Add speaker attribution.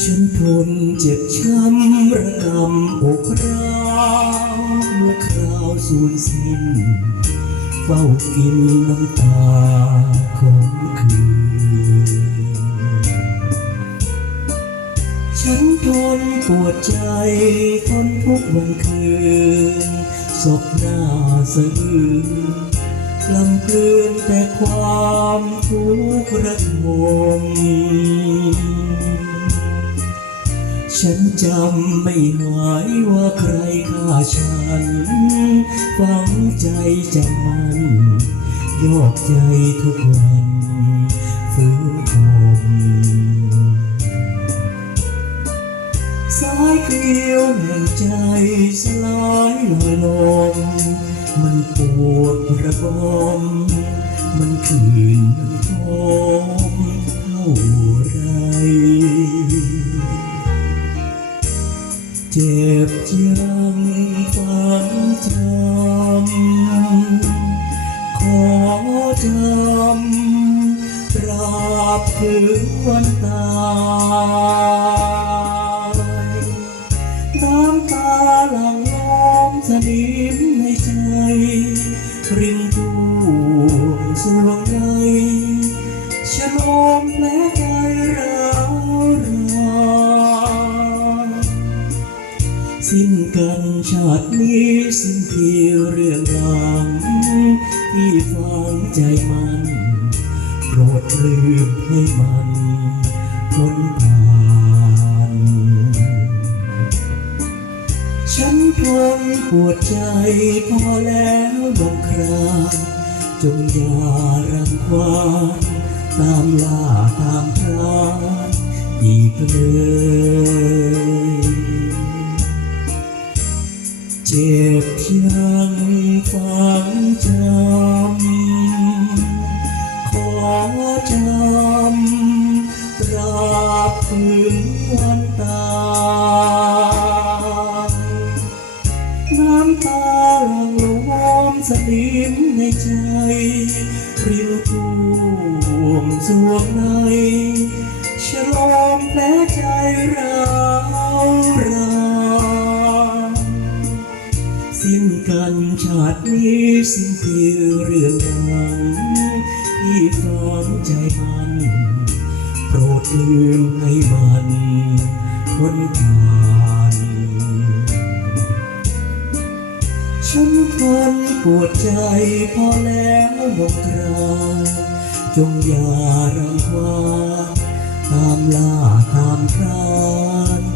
Speaker 1: ฉันทนเจ็บช้ำระกำอกร้าวเมื่อคราวสูญสิ้น เฝ้ากินน้ำตาของคืน ฉันทนปวดใจทนทุกวันคืนศพหน้าสะอื้นกลำกลืนแต่ความทุกข์ระทม ฉันจำไม่หายว่าใครฆ่าฉัน ฝังใจจำมันยอกใจทุกวันฝืนทมสายเกลียวแห่งใจสลายลอยลม มันปวดระบม มันคืนมันทมเท่าไร เจ็บยังฝังจำขอจำตราบถึงวันตายน้ำตาหลั่งล้อมสนิมในใจ รินทุ่วสวงในฉลมแผลใจเร้า สิ้นกันชาตินี้สิ้นที่เรื่องราวที่ฟังใจมันโปรดลืมให้มันพ้นผ่านฉันทนปวดใจพอแล้วบางครานจงอย่ารังควานตามล่าตามพรานอีกเลย จ็บยังฝังจำ ขอจำตราบถึงวันตายน้ำตาหลั่งล้อมสนิมในใจรินท่วมสวงในฉลองแผลใจราาตินี้สิ้นที่เรื่องหลังที่ฝังใจมันโปรดลืมให้มันพ้นผ่านฉันทนปวดใจพอแล้วบกคราจงอย่ารังควานตามล่าตามคราน